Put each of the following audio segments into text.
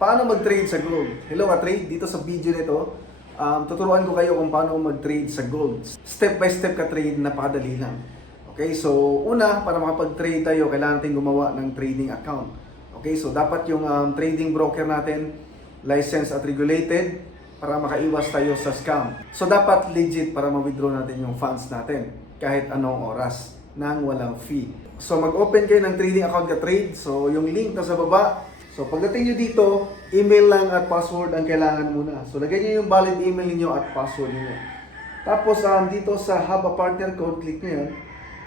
Paano mag-trade sa gold? Hello ka-trade, dito sa video nito, tuturuan ko kayo kung paano mag-trade sa gold. Step by step ka-trade, napakadali lang. Okay, so una, para makapag-trade tayo, kailangan natin gumawa ng trading account. Okay, so dapat yung trading broker natin, licensed at regulated, para makaiwas tayo sa scam. So dapat legit para ma-withdraw natin yung funds natin, kahit anong oras, nang walang fee. So mag-open kayo ng trading account ka-trade, so yung link na sa baba. So pagdating nyo dito, email lang at password ang kailangan muna. So lagay nyo yung valid email niyo at password niyo. Tapos dito sa Have a Partner Code, click nyo yun.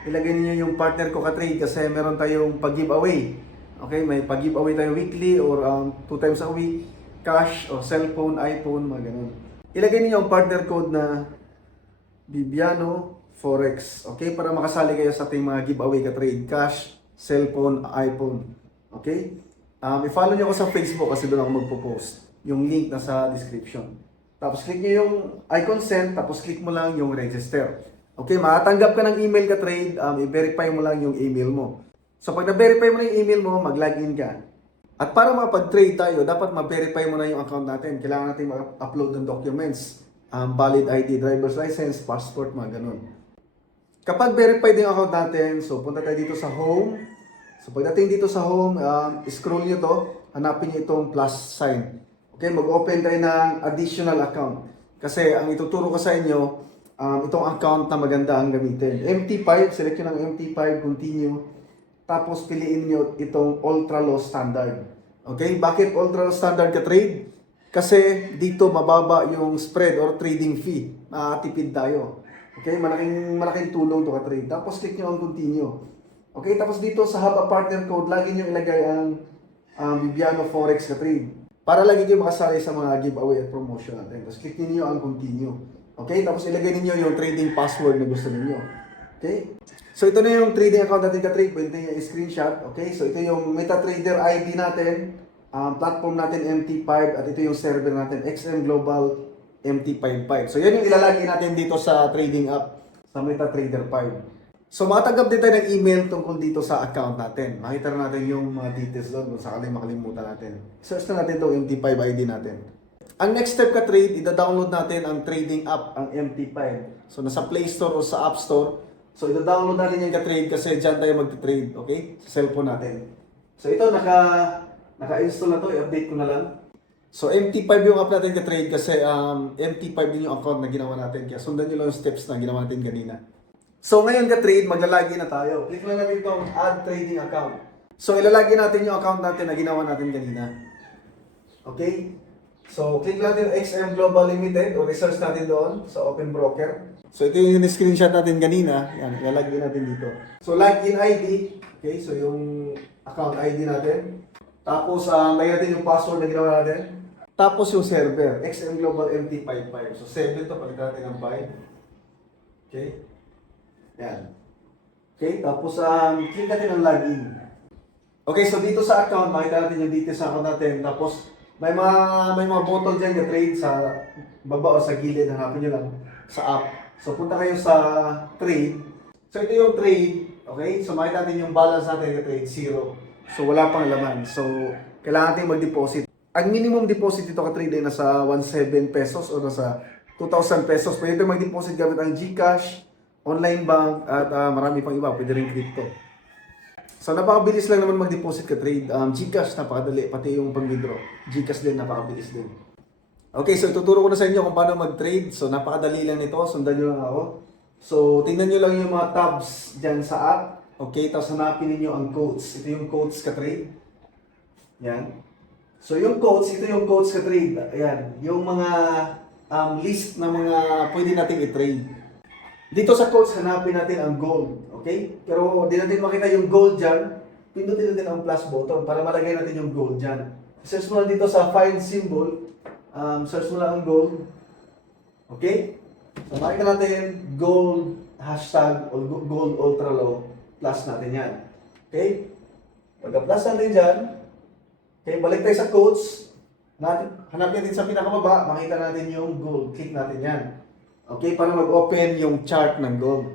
Ilagay niyo yung partner ko ka-trade kasi meron tayong pag-giveaway. Okay, may pag-giveaway tayo weekly or 2 times a week. Cash o cellphone, iPhone, mga ganun. Ilagay niyo yung partner code na Bibiano Forex. Okay, para makasali kayo sa ating mga giveaway ka-trade. Cash, cellphone, iPhone. Okay? I-follow nyo ako sa Facebook kasi doon ako magpo-post. Yung link na sa description. Tapos click nyo yung icon send, tapos click mo lang yung register. Okay, makatanggap ka ng email ka trade, i-verify mo lang yung email mo. So pag na-verify mo na yung email mo, mag-login ka. At para makapag-trade tayo, dapat ma-verify mo na yung account natin. Kailangan natin mag-upload ng documents. Valid ID, driver's license, passport, mga ganun. Kapag verified yung account natin, so punta tayo dito sa home. So pagdating dito sa home, scroll nyo to, hanapin nyo itong plus sign. Okay, mag-open tayo ng additional account. Kasi ang ituturo ko sa inyo, itong account na maganda ang gamitin. MT5, select nyo ng MT5, continue. Tapos piliin nyo itong Ultra Low Standard. Okay, bakit Ultra Low Standard ka trade? Kasi dito mababa yung spread or trading fee. Makakatipid tayo. Okay, malaking tulong to ka trade. Tapos click nyo ang continue. Okay, tapos dito sa Have a Partner Code, lagi nyo ilagay ang Bibiano Forex ka trade. Para lagi kayo makasali sa mga giveaway at promotion natin. Tapos click niyo ang continue. Okay, tapos ilagay niyo yung trading password na gusto niyo. Okay? So ito na yung trading account natin ka trade. Pwede niyo i-screenshot. Okay, so ito yung MetaTrader ID natin. Platform natin MT5 at ito yung server natin XM Global MT55. So yan yung ilalagay natin dito sa trading app sa MetaTrader 5. So makatanggap din tayo ng email tungkol dito sa account natin. Makita na natin yung mga details doon kung sakaling makalimutan natin. Search na natin itong MT5 ID natin. Ang next step ka trade, ida-download natin ang trading app, ang MT5. So nasa Play Store o sa App Store. So ida-download natin yung ka-trade kasi dyan tayo mag-trade, okay? Sa cellphone natin. So ito, naka-install na to, i-update ko na lang. So MT5 yung app natin ka-trade kasi MT5 din yung account na ginawa natin. Kaya sundan nyo lang yung steps na ginawa natin kanina. So ngayon ka-trade, maglalagin na tayo. Click lang natin itong Add Trading Account. So ilalagin natin yung account natin na ginawa natin kanina. Okay? So click natin yung XM Global Limited o research natin doon sa Open Broker. So ito yung screenshot natin kanina. Yan, ilalagin natin dito. So login ID. Okay, so yung account ID natin. Tapos lagyan natin yung password na ginawa natin. Tapos yung server, XM Global MT55. So 7 to, palitan natin ng 5. Okay? Yan. Okay, tapos click natin ang login. Okay, so dito sa account, makita natin yung details sa account natin. Tapos may mga button dyan na trade sa baba o sa gilid, hanapin nyo lang sa app. So punta kayo sa trade. So ito yung trade, okay? So makita natin yung balance natin yung trade, 0. So wala pang laman. So kailangan natin mag-deposit. Ang minimum deposit dito ka-trade ay nasa 17 pesos o nasa 2,000 pesos. Pwede tayo mag-deposit gamit ang GCash, online bank, at marami pang iba. Pwede rin crypto. So napakabilis lang naman mag-deposit ka trade. GCash, napakadali. Pati yung pang-withdraw. GCash din, napakabilis din. Okay, so ituturo ko na sa inyo kung paano mag-trade. So napakadali lang nito. Sundan nyo lang ako. So tingnan nyo lang yung mga tabs dyan sa app. Okay, tapos hanapin niyo ang codes. Ito yung codes ka trade. Yan. So yung codes, ito yung codes ka trade. Ayan. Yung mga list na mga pwede nating i-trade. Dito sa codes, hanapin natin ang gold. Okay? Pero di natin makita yung gold dyan. Pindutin natin ang plus button para malagay natin yung gold dyan. Search mo lang dito sa find symbol. Search mo lang ang gold. Okay? So makita natin gold hashtag o gold ultra low. Plus natin yan. Okay? Pagka-plus natin dyan, okay, balik tayo sa codes. Hanapin natin sa pinakababa, makita natin yung gold. Click natin yan. Okay, para mag-open yung chart ng gold.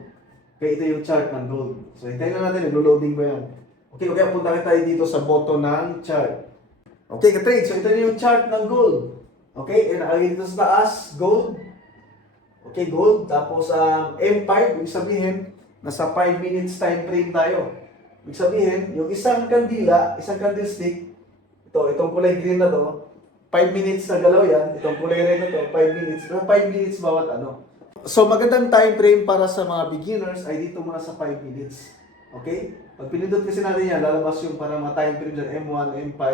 Okay, ito yung chart ng gold. So, hintayin na natin, naglo-loading ba yan? Okay, punta tayo dito sa button ng chart. Okay, ka-trade. So, ito na yung chart ng gold. Okay, and nakalagay dito sa taas, gold. Okay, gold. Tapos, M5, ibig sabihin, nasa 5 minutes time frame tayo. Ibig sabihin, yung isang kandila, isang candlestick, itong kulay green na to, 5 minutes na galaw yan. Itong kulay red na to, 5 minutes. 5 minutes bawat ano. So, magandang time frame para sa mga beginners ay dito muna sa 5 minutes. Okay? Pag pinindot kasi natin yan, lalabas yung para mga time frame dyan, M1, M5.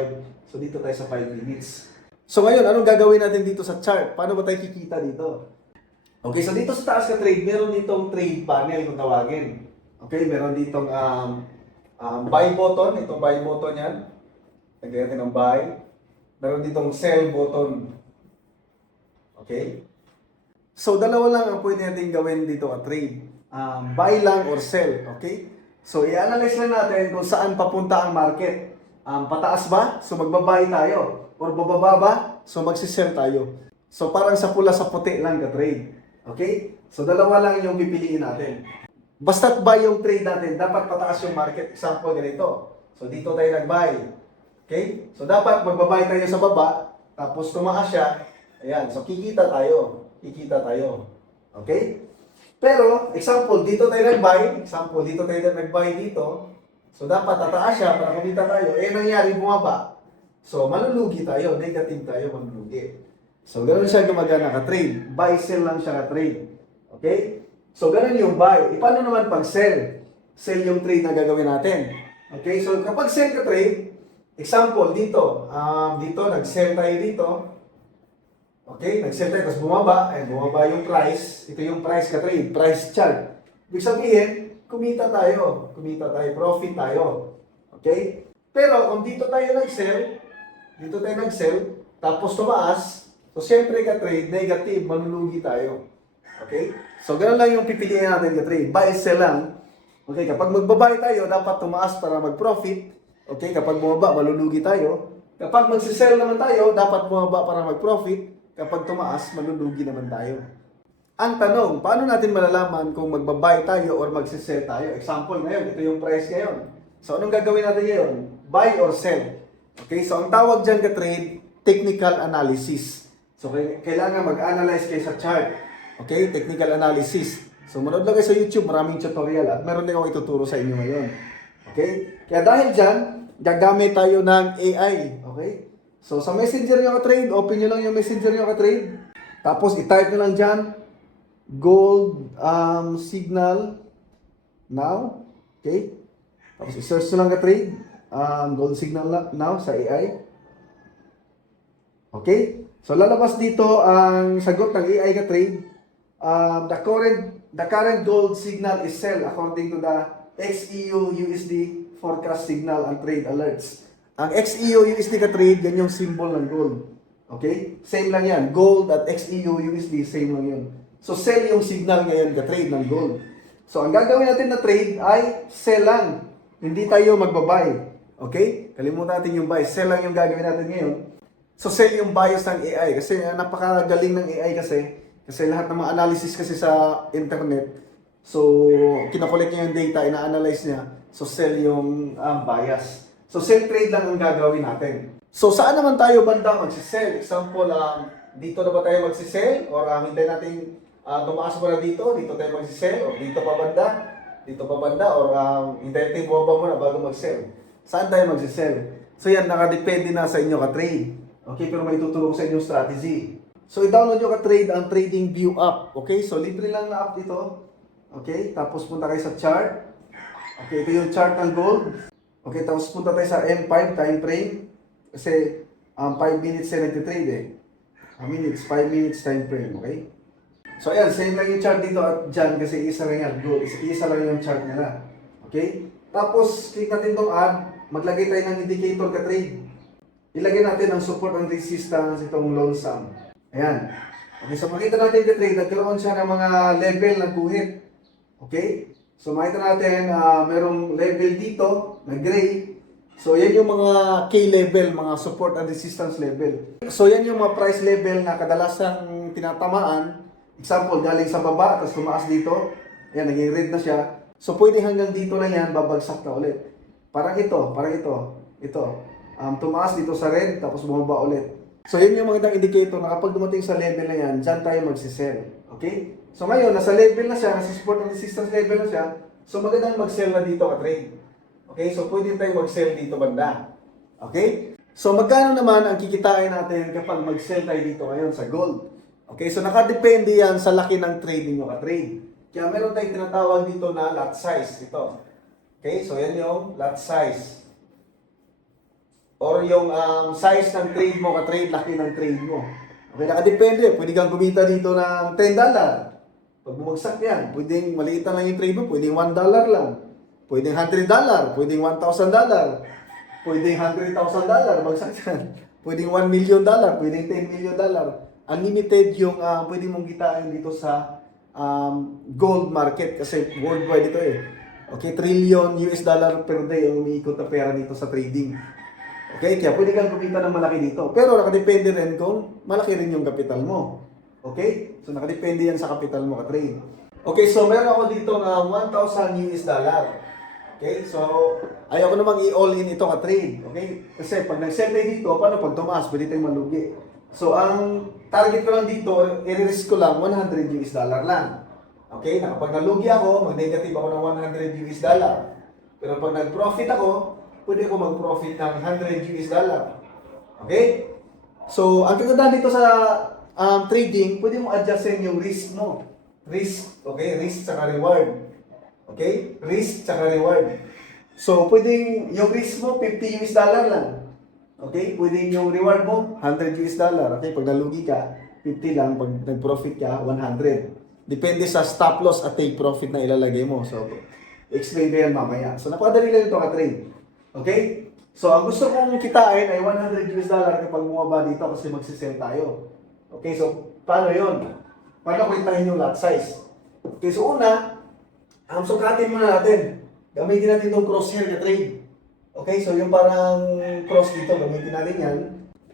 So, dito tayo sa 5 minutes. So, ngayon, anong gagawin natin dito sa chart? Paano ba tayo kikita dito? Okay, so dito sa taas ka trade, meron ditong trade panel kung tawagin. Okay, meron ditong buy button. Itong buy button yan. Lagyan natin ng buy. Meron ditong sell button. Okay? So, dalawa lang ang pwede natin gawin dito at trade. Buy lang or sell. Okay? So, i-analyze lang natin kung saan papunta ang market. Pataas ba? So, magbabuy tayo. Or bababa ba? So, magsisell tayo. So, parang sa pula sa puti lang ka trade. Okay? So, dalawa lang yung pipiliin natin. Basta't buy yung trade natin, dapat pataas yung market. Example, ganito. So, dito tayo nag-buy. Okay? So, dapat magbabuy tayo sa baba, tapos tumaas siya. Ayan. So, kikita tayo. Kikita tayo. Okay? Pero, example, dito tayo nag-buy. Example, dito tayo nag-buy dito. So, dapat tataas siya para kumita tayo. Eh, nangyari, bumaba. So, malulugi tayo. Negative tayo, malulugi. So, ganun siya gumagana ka-trade. Buy, sell lang siya ka-trade. Okay? So, ganun yung buy. E, paano naman pag sell? Sell yung trade na gagawin natin. Okay? So, kapag sell ka-trade, example, dito. Dito, nag-sell tayo dito. Okay? Nag-sell tayo, tapos bumaba. Ayan, bumaba yung price. Ito yung price ka-trade. Price chart. Ibig sabihin, kumita tayo. Kumita tayo. Profit tayo. Okay? Pero, kung dito tayo nag-sell, tapos tumaas, so, siyempre ka-trade, negative, manulugi tayo. Okay? So, ganun lang yung pipiliin natin ka-trade. Buy, sell lang. Okay, kapag magbabuy tayo, dapat tumaas para mag-profit. Okay, kapag bumaba, malulugi tayo. Kapag magsisell naman tayo, dapat bumaba para mag-profit. Kapag tumaas, malulugi naman tayo. Ang tanong, paano natin malalaman kung magbabuy tayo or magsisell tayo? Example ngayon, ito yung price ngayon. So, anong gagawin natin ngayon? Buy or sell? Okay, so ang tawag dyan ka-trade, technical analysis. So, kailangan mag-analyze kayo sa chart. Okay? Technical analysis. So, manood lang kayo sa YouTube. Maraming tutorial. At meron din akong ituturo sa inyo ngayon. Okay? Kaya dahil dyan, gagamit tayo ng AI. Okay? So, sa messenger nyo ka-trade, open nyo lang yung messenger nyo ka-trade. Tapos, i-type nyo lang dyan, gold signal now. Okay? Tapos, i-search nyo lang ka-trade, gold signal now sa AI. Okay? So, lalabas dito ang sagot ng AI ka-trade. The current gold signal is sell according to the XEU USD forecast signal and trade alerts. Ang XEU USD ka-trade, yan yung symbol ng gold. Okay? Same lang yan. Gold at XEU USD, same lang yun. So, sell yung signal ngayon ka-trade ng gold. So, ang gagawin natin na trade ay sell lang. Hindi tayo magbabuy. Okay? Kalimutan natin yung buy. Sell lang yung gagawin natin ngayon. So, sell yung bias ng AI kasi napakagaling ng AI kasi lahat ng mga analysis kasi sa internet. So, kinakolek niya yung data, ina-analyze niya. So, sell yung bias. So, sell trade lang ang gagawin natin. So, saan naman tayo bandang magsisell? Example, dito na ba tayo magsisell? Or hintay natin tumaas muna dito tayo magsisell? Or dito pa banda? Or hintay natin bumaba muna bago mag-sell? Saan tayo magsisell? So, yan, nakadepende na sa inyo ka-trade. Okay, pero may tuturo ko sa inyong strategy. So, i-download nyo ka-trade ang Trading View app. Okay, so libre lang na app ito. Okay, tapos punta kayo sa chart. Okay, ito yung chart ng gold. Okay, tapos punta tayo sa M5 time frame. Kasi 5 minutes sila nagtitrade eh. 5 minutes time frame, okay? So, ayan, same lang yung chart dito at dyan kasi isa lang yan. Gold, isa lang yung chart nila. Okay? Tapos, click natin itong add. Maglagay tayo ng indicator ka-trade. Ilagay natin ang support and resistance itong low sum. Ayan. Okay, so makita natin ka-trade, nagkaroon siya ng mga level ng guhit. Okay? So makita natin, merong level dito, na gray. So yan yung mga K level, mga support and resistance level. So yan yung mga price level na kadalasang tinatamaan. Example, galing sa baba, tapos tumaas dito. Ayan, naging red na siya. So pwede hanggang dito na yan, babagsak na ulit. Parang ito. Ito. tumaas dito sa red, tapos bumaba ulit. So yun yung magandang indicator na kapag dumating sa level na yan, dyan tayo magsisell. Okay? So ngayon, nasa level na siya, nasa support and resistance level na siya, so magandang mag-sell na dito ka-trade. Okay? So pwede tayong mag-sell dito banda. Okay? So magkano naman ang kikitain natin kapag mag-sell tayo dito ngayon sa gold? Okay? So nakadepende yan sa laki ng trade ninyo ka-trade. Kaya meron tayong tinatawag dito na lot size. Ito. Okay? So yan yung lot size. Or yung size ng trade mo, ka-trade, laki ng trade mo. Okay, nakadepende. Pwede kang kumita dito ng $10. Pag bumagsak yan, pwedeng maliit lang yung trade mo, pwedeng $1 lang. Pwedeng $100, pwedeng $1,000, pwedeng $100,000, bagsak yan. Pwedeng $1 million, pwedeng $10 million. Unlimited yung pwede mong kitain dito sa gold market kasi worldwide ito eh. Okay, trillion US dollar per day ang umiikot na pera dito sa trading. Okay, kaya pwede kang kumita ng malaki dito. Pero nakadepende rin kung malaki rin yung capital mo. Okay? So nakadepende yan sa capital mo ka-trade. Okay, so meron ako dito na 1,000 US dollar. Okay, so ayaw ko namang i-all in ito ka-trade. Okay? Kasi pag nag-sell tayo dito, paano pag tumaas? Pwede tayong malugi. So ang target ko lang dito, i-risk ko lang 100 US dollar lang. Okay, na kapag nalugi ako, mag-negative ako ng 100 US dollar. Pero pag nag-profit ako, pwede ko mag-profit ng 100 US dollar. Okay? So, ang kagandahan dito sa trading, pwede mo adjustin yung risk mo. Risk, okay? Risk saka reward. Okay? Risk saka reward. So, pwedeng yung risk mo, 50 US dollar lang. Okay? Pwedeng yung reward mo, 100 US dollar. Okay? Pag nalugi ka, 50 lang. Pag nag-profit ka, 100. Depende sa stop loss at take profit na ilalagay mo. So, explain ko yan mamaya. So, napakadali lang ito ka-trade. Okay? So, ang gusto kong kitain ay 100 US dollar kapag bumaba dito kasi magsisell tayo. Okay, so, paano yun? Paano kwentahin yung lot size? Okay, so una, sukatin muna natin. Gamitin natin itong crosshair na trade. Okay, so yung parang cross dito, gamitin natin yan.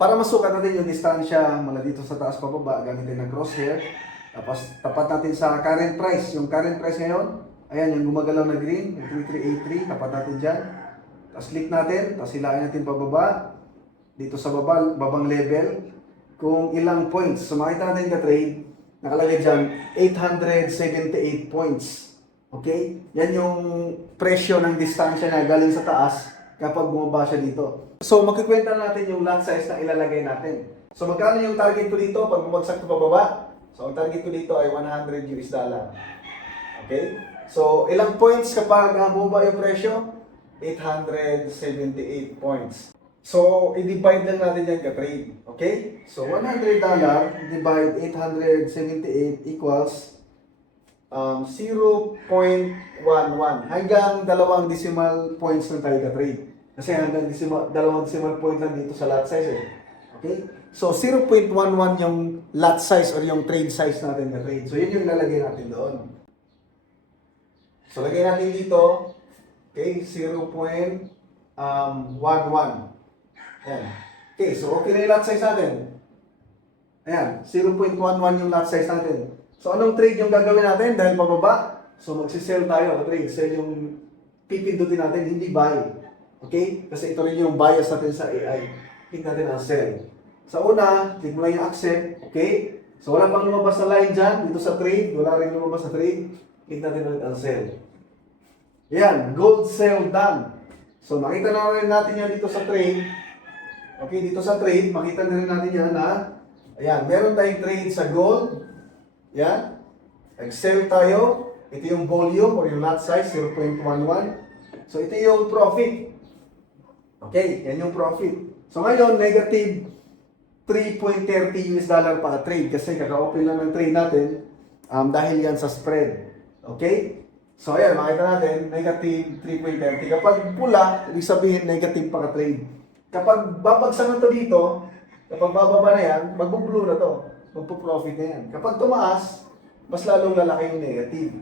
Para masukat natin yung distansya mula dito sa taas pababa, gamitin ng crosshair. Tapos, tapat natin sa current price. Yung current price ngayon, ayan, yung gumagalaw na green, yung 3383, tapat natin dyan. Tapos click natin, tapos hilain natin pababa. Dito sa babang level, kung ilang points. So makita natin ka-trade, nakalagay dyan, 878 points. Okay? Yan yung presyo ng distansya na galing sa taas kapag bumaba siya dito. So magkikwenta natin yung lot size na ilalagay natin. So magkano yung target ko dito pag bumagsak ito pababa? So ang target ko dito ay 100 US dollar. Okay? So ilang points kapag bumaba yung presyo? 878 points. So, i-divide lang natin yan ka-trade. Okay? So, $100 divide 878 equals 0.11. Hanggang 2 decimal points lang tayo ka-trade. Kasi hanggang dalawang decimal point lang dito sa lot size eh. Okay? So, 0.11 yung lot size or yung trade size natin ka-trade. So, yun yung lalagay natin doon. So, lagay natin dito. Okay, 0.11. Ayan. Okay, so okay na yung lot size natin. Ayan, 0.11 yung lot size natin. So anong trade yung gagawin natin dahil pababa? So magsisell tayo, trade. Sell yung pipindutin natin, hindi buy. Okay? Kasi ito rin yung bias natin sa AI. Click natin ang sell. Sa una, click mo lang yung accept. Okay? So wala pang lumabas na line dyan. Dito sa trade, wala rin lumabas na trade. Click natin ulit ang sell. Yan, gold sell done. So makita na rin natin yan dito sa trade. Okay, dito sa trade, makita na rin natin yan na ayan, meron tayong trade sa gold. Yan. Nag-sell tayo. Ito yung volume or yung lot size, 0.11. So ito yung profit. Okay, yan yung profit. So ngayon, negative 3.30 US dollar pa trade kasi kaka-open lang ng trade natin dahil yan sa spread. Okay? So ayan, makita natin, negative 3.30. Kapag pula, ibig sabihin negative pa ka-trade. Kapag babagsak na to dito, kapag bababa na yan, magbo-blue na to. Magpo-profit na yan. Kapag tumaas, mas lalong lalaki yung negative.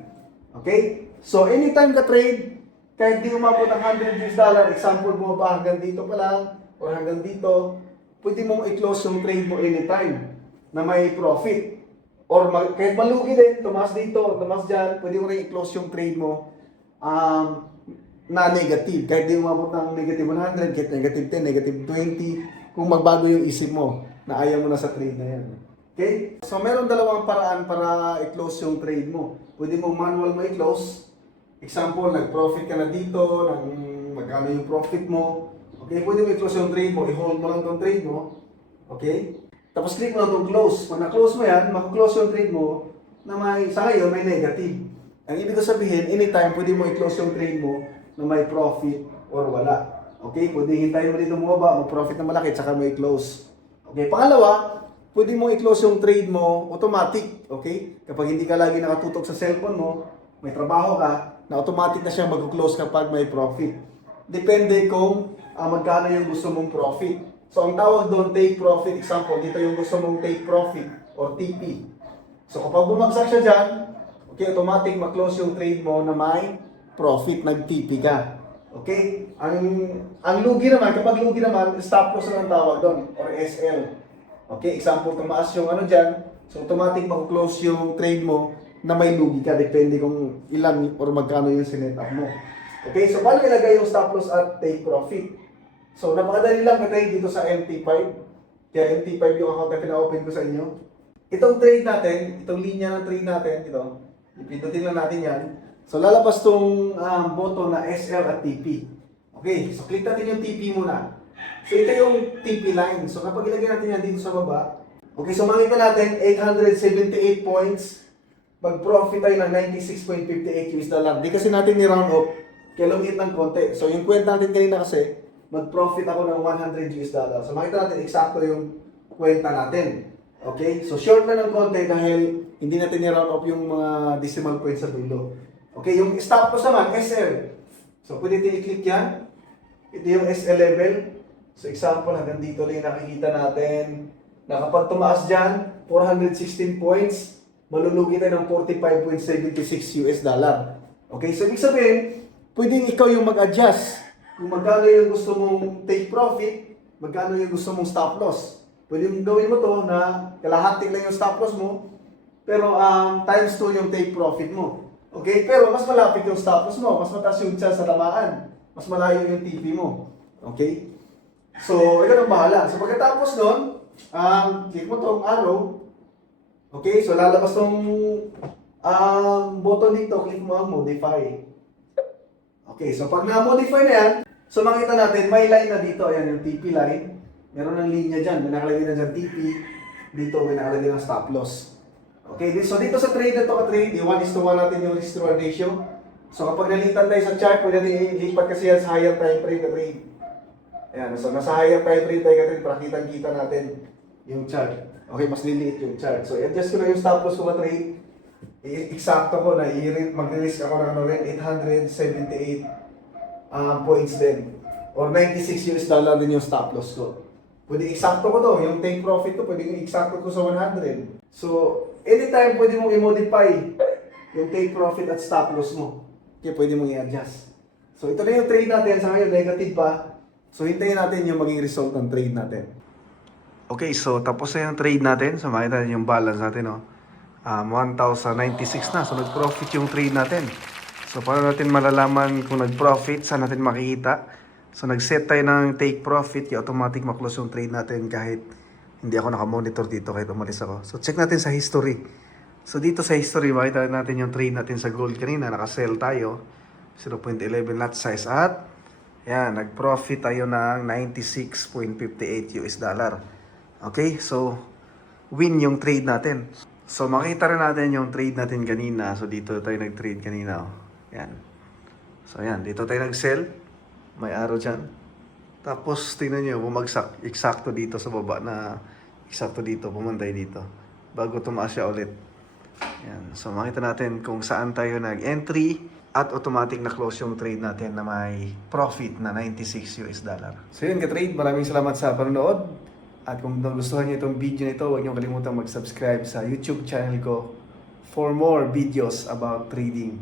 Okay? So anytime ka-trade, kahit di umabot ng 100 US dollar, example bumaba hanggang dito pa lang, or hanggang dito, pwede mong i-close yung trade mo anytime na may profit. Or kahit malugi din, tumaas dito, tumaas dyan, pwede mo rin i-close yung trade mo na negative. Kahit di umabot ng negative 100, kahit negative 10, negative 20, kung magbago yung isip mo na ayaw mo na sa trade na yan. Okay? So, meron dalawang paraan para i-close yung trade mo. Pwede mo manual mo i-close. Example, nag-profit ka na dito, ng magkano yung profit mo. Okay? Pwede mo i-close yung trade mo. I-hold mo lang yung trade mo. Okay? Tapos click mo lang itong close. Pag na-close mo yan, mag-close yung trade mo na may, sa ngayon, may negative. Ang ibig ko sabihin, anytime pwede mo i-close yung trade mo na may profit or wala. Okay? Pwede hintayin mo dito bumaba, mag-profit na malaki, tsaka may close. Okay? Pangalawa, pwede mo i-close yung trade mo automatic. Okay? Kapag hindi ka lagi nakatutok sa cellphone mo, may trabaho ka, na automatic na siya mag-close kapag may profit. Depende kung magkano yung gusto mong profit. So, ang tawag doon, take profit. Example, dito yung gusto mong take profit or TP. So, kapag bumagsak siya dyan, okay, automatic mag-close yung trade mo na may profit, nag-TP ka. Okay? Ang lugi naman, kapag lugi naman, stop loss na ang tawag doon, or SL. Okay? Example, tumaas yung ano dyan, so automatic mag-close yung trade mo na may lugi ka, depende kung ilan or magkano yung sinet up mo. Okay? So, paano ilagay yung stop loss at take profit? So, napakadali lang ka-trade dito sa MT5. Kaya MT5 yung account na pina-open ko sa inyo. Itong trade natin, itong linya ng trade natin, ito, ipindutin lang natin yan. So, lalabas tong button na SL at TP. Okay, so click natin yung TP muna. So, ito yung TP line. So, kapag ilagay natin yan dito sa baba, okay, so makita natin 878 points. Mag-profit tayo ng 96.58 US dollar. Di kasi natin ni-round off, kaya lumiit ng konti. So, yung kwenta natin kanina kasi, mag-profit ako ng 100 US dollar. So, makita natin eksakto yung kwenta natin. Okay? So, short na ng konti dahil hindi natin ni-round off yung mga decimal points sa dulo. Okay? Yung stop loss naman, SL. So, pwede natin i-click yan. Ito yung SL level. So, example, hanggang dito lang yung nakikita natin. Na kapag tumaas dyan, 416 points, malulugi tayo ng 45.76 US dollar. Okay? So, ibig sabihin, pwedeng ikaw yung mag-adjust. Kung magkano yung gusto mong take profit, magkano yung gusto mong stop loss. Pwede mong gawin mo to na kalahati lang yung stop loss mo, pero times 2 yung take profit mo. Okay? Pero mas malapit yung stop loss mo, mas mataas yung chance sa tamaan, mas malayo yung TP mo. Okay? So, ikaw ang bahala. So, pagkatapos nun, click mo tong arrow. Okay? So, lalabas tong button dito, click mo ang modify. Okay, so pag na-modify na yan, so makita natin, may line na dito. Ayan yung TP line. Meron ng linya dyan. May nakalagay na dyan TP. Dito may nakalagay ng stop loss. Okay, so dito sa trade na ito ka-trade, 1:1 natin yung risk to reward ratio. So kapag nalitan tayo sa chart, pwede natin ilipat kasi yan sa higher time frame na trade. Ayan, so nasa higher time frame tayo ka-trade para kitang-kita natin yung chart. Okay, mas liliit yung chart. So adjust ko na yung stop loss ko ka-trade. Eksakto ko na mag-release ako ng 878 points din. Or 96 US dollar din yung stop loss ko. Pwede eksakto ko to. Yung take profit ko, pwede yung eksakto ko sa 100. So, anytime pwede mong i-modify yung take profit at stop loss mo. Kaya pwede mong i-adjust. So, ito na yung trade natin. Sa ngayon, negative pa. So, hintayin natin yung maging result ng trade natin. Okay, so tapos na yung trade natin. So, makita natin yung balance natin, no? 1,096 na. So, nag-profit yung trade natin. So, paano natin malalaman kung nag-profit? Saan natin makikita? So, nag-set tayo ng take profit. Yung automatic maklose yung trade natin kahit hindi ako nakamonitor dito kahit umalis ako. So, check natin sa history. So, dito sa history, makita natin yung trade natin sa gold kanina. Naka-sell tayo. 0.11 lot size at yan, nag-profit tayo ng 96.58 US dollar. Okay? So, win yung trade natin. So, makita rin natin yung trade natin kanina. So, dito tayo nag-trade kanina. Oh. Yan. So, yan. Dito tayo nag-sell. May arrow dyan. Tapos, tingnan nyo, bumagsak. Eksakto dito sa baba na eksakto dito. Pumantay dito. Bago tumaas siya ulit. Yan. So, makita natin kung saan tayo nag-entry at automatic na close yung trade natin na may profit na 96 US dollar. So, yun ka-trade. Maraming salamat sa panonood. At kung gustuhan niyo itong video nito, huwag niyo kalimutan mag-subscribe sa YouTube channel ko for more videos about trading.